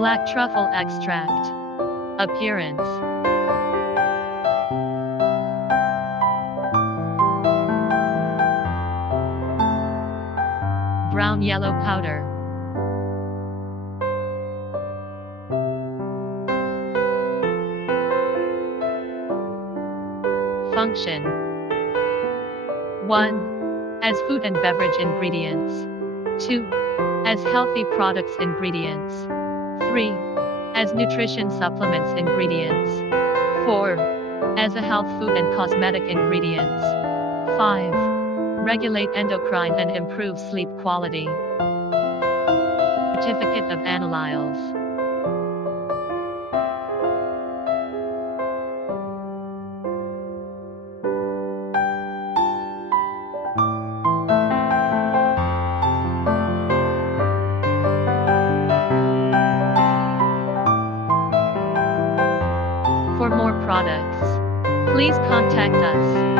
Black truffle extract. Appearance. Brown yellow powder. Function. 1. As food and beverage ingredients. 2. As healthy products ingredients. 3. As nutrition supplements ingredients. 4. As a health food and cosmetic ingredients. 5. Regulate endocrine and improve sleep quality. Certificate of Analyles. For more products, please contact us.